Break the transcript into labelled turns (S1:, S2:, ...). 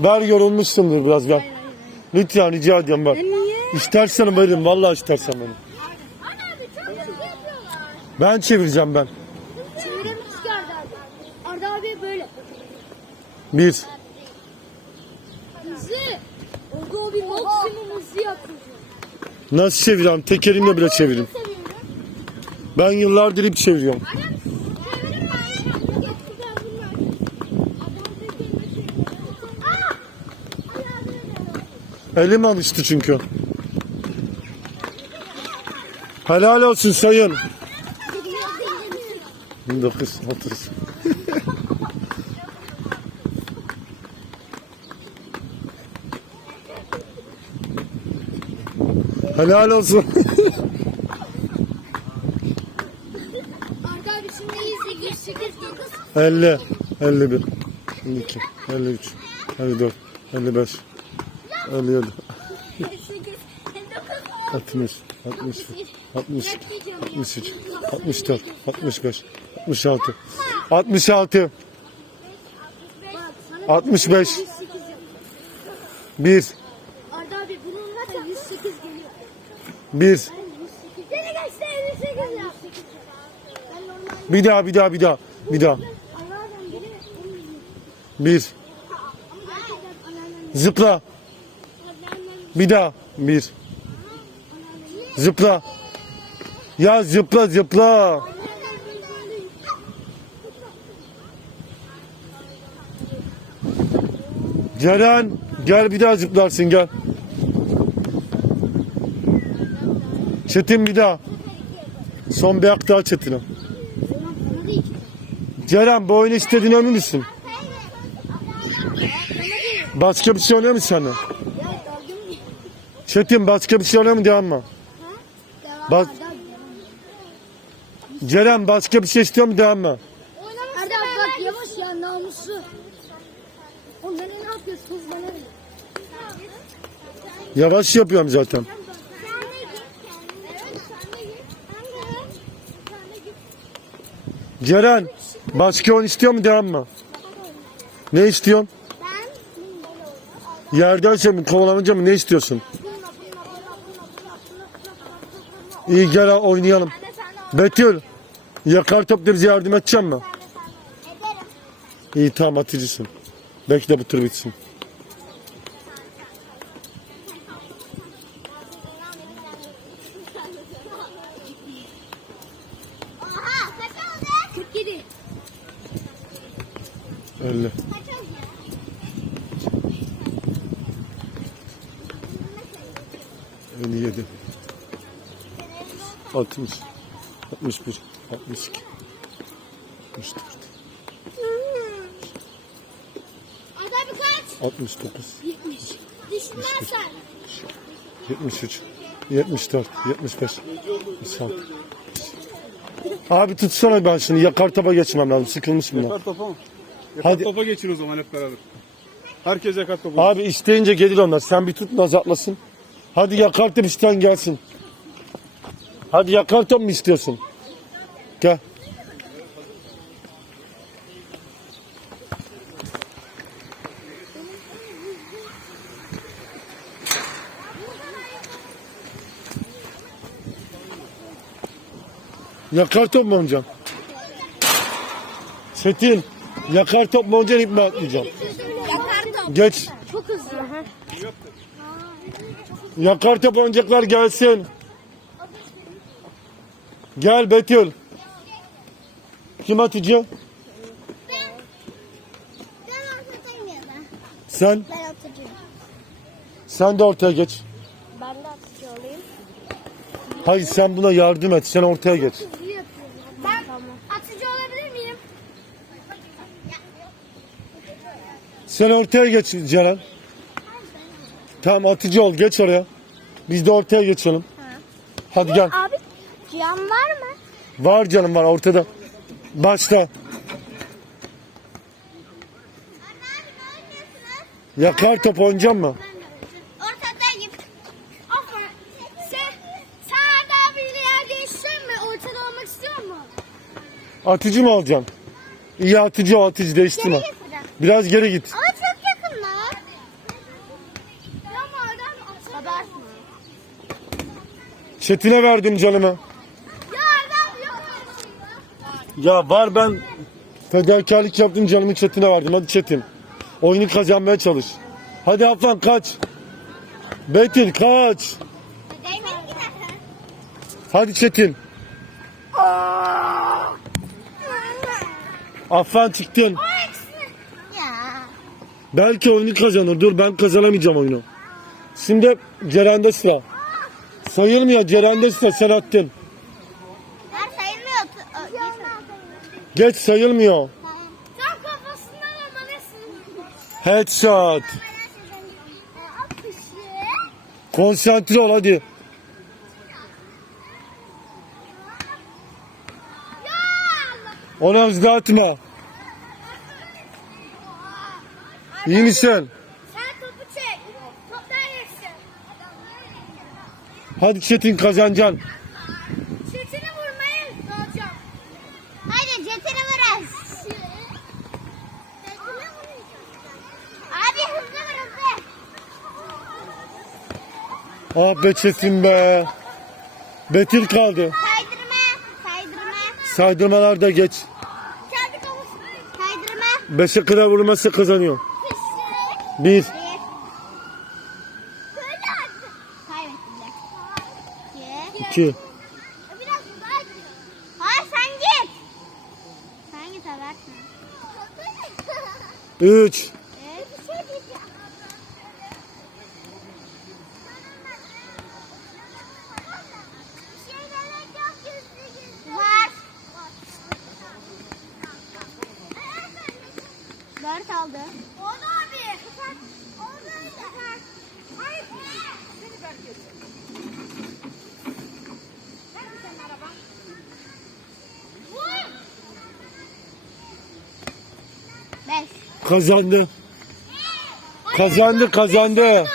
S1: Ver yorulmuşsundur biraz ver. Lütfen rica ediyorum ver.
S2: Niye?
S1: İstersen veririm. Vallahi istersen veririm. Ben çevireceğim ben.
S2: Çeviremiz ki Arda abi. Arda abi böyle.
S1: Bir.
S2: Hızlı. Arda abi maksimum hızlı yapıyor.
S1: Nasıl çevireceğim? Tek elimle bile.
S2: Seviyorum.
S1: Ben yıllardır ip çeviriyorum. Elim alıştı çünkü. Helal olsun sayın. 19, 30. Helal olsun.
S2: Arda abi şimdi 108, 9.
S1: 50, 51, 52, 53, 54, 55, 57, 60, 60, 60, 63, 64, 65, 66, 66, 65, 1,
S2: Arda abi bunun var ya 108 geliyor.
S1: 1,
S2: Seni geçti 58 ya. Ben normal
S1: bir daha, bir daha, bir daha, bir daha,
S2: anneannem geliyor.
S1: 1,
S2: Ama gerçekten anneannem
S1: zıpla, bir daha, 1, zıpla, ya zıpla, zıpla. Ceren gel bir daha zıplarsın gel. Çetin bir daha. Son bir hak daha Çetin'e. Ceren bu oyunu istediğine emin misin? Başka bir şey oynuyor mu sana? Çetin başka bir şey oynuyor mu devam mı?
S2: Devam.
S1: Ceren başka bir şey istiyor mu devam mı?
S2: Abi bak yavaş ya namuslu. Oğlum beni ne yapıyorsunuz bana?
S1: Yavaş yapıyorum zaten. Ceren başka oyun istiyor mu devam mı? Ne istiyorsun? Yerden şey mi kovalanınca mı ne istiyorsun? İyi gel oynayalım. Betül yakar top bize yardım edeceğim mi? İyi tamam atıcısın. Bekle bu tur bitsin.
S2: Oha kaç oldu? 47.
S1: 50.
S2: Kaç oldu?
S1: Elli yedi. Altmış. Altmış bir. Altmış iki. Altmış dört.
S2: Arda abi kaç?
S1: Altmış dokuz.
S2: 70. Düşünmezsen.
S1: Yetmiş üç. Yetmiş dört. Yetmiş beş. Yetmiş altı. Abi tutsana ben şimdi yakar topa geçmem lazım. Sıkılmışım ben.
S3: Yakar topa mı? Yakar
S1: Hadi.
S3: topa geçin o zaman hep beraber. Herkes yakar topa.
S1: Abi isteyince gelir onlar. Sen bir tut Naz atlasın. Hadi yakar top isten gelsin. Hadi yakar top mu istiyorsun? Gel. Yakar top mu oynayacaksın? Çetin, yakar top mu oynayacaksın, ip mi atlayacaksın?
S2: Yakar top.
S1: Geç.
S2: Çok hızlı.
S1: Yakar top oynayacaklar gelsin. Gel Betül. Kim atıcı?
S2: Ben ortadayım ya da.
S1: Sen.
S2: Ben.
S1: Sen de ortaya geç.
S2: Ben de atıcı olayım.
S1: Hayır sen buna yardım et. Sen ortaya geç.
S2: Ben atıcı olabilir miyim?
S1: Sen ortaya geç Ceren. Tamam atıcı ol. Geç oraya. Biz de ortaya geçelim. Hadi gel.
S2: Cihan var mı?
S1: Var canım var ortada. Başta. Yakar top oynayacağım mı?
S2: Ortada olmak?
S1: Atıcı mı alacaksın? İyi atıcı o atıcı değiştirme.
S2: Geri.
S1: Biraz geri git.
S2: Ama çok yakınlar. Ama Arda abi atamıyor.
S1: Çetin'e verdim canımı.
S4: Ya
S1: var ben fedakarlık yaptım canımı Çetin'e verdim. Hadi Çetin. Oyunu kazanmaya çalış. Hadi Afan kaç. Betül kaç. Hadi Çetin. Afan çıktın. Belki oyunu kazanır. Dur ben kazanamayacağım oyunu. Şimdi Ceren'de sıra. Sayılmıyor Ceren'de sıra Selahattin. Geç sayılmıyor.
S4: Tam kafasından ama?
S1: Headshot. Konsantre ol hadi. Ona hızlı atma. İyi misin?
S4: Sen topu çek. Top neredesin?
S1: Hadi Çetin kazanacaksın. Ah be Çetin be. Betül kaldı.
S4: Saydırma. Saydırma.
S1: Saydırmalar da geç.
S4: Saydırma.
S1: Beşe kadar vurması kazanıyor. Bir.
S4: İki. Hayır sen git. Sen git abartma.
S1: Üç.
S4: Evet. Bir şey diyeceğim. Bir şey demek yok gizli gizli. Var. Dört aldı. Oldu abi. Hayır. Seni? Vur. Beş.
S1: Kazandı. Kazandı kazandı.